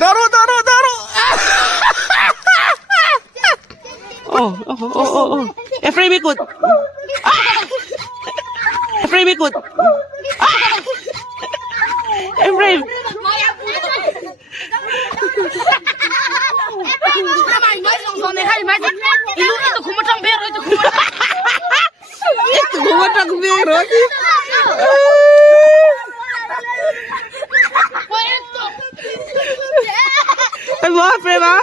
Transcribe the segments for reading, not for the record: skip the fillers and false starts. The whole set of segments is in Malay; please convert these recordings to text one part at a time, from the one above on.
Daro, daro, daro. Oh. Efraim ikut. Efraim ikut. Efraim. Itu gua tak biru. Mau Efraim ah?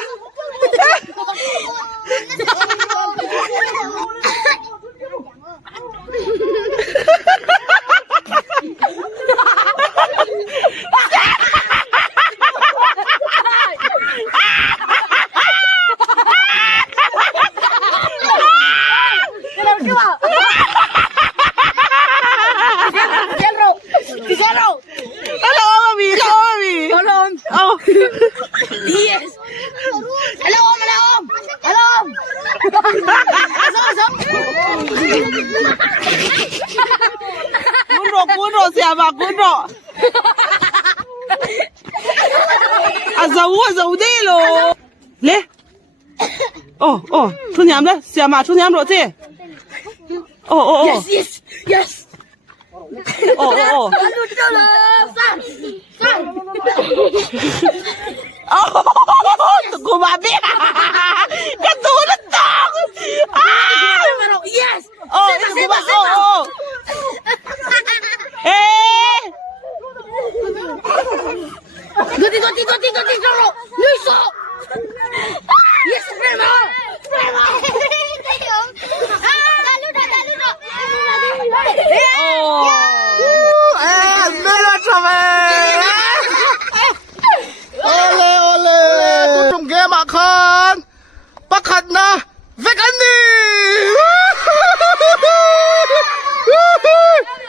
Hello, Mami. Oh. Yes. Hello, Hello. Kuno siapa kuno? Azau deh lo. Le. Oh. Chunyam le. Siapa chunyam lo sih? Oh. Yes. Oh. Tunggu babi. Ketulad dong. Yes. Oh. Goti, Luiso. Yes, prima. Ole. Tung game akan. Pakat na. Veganim.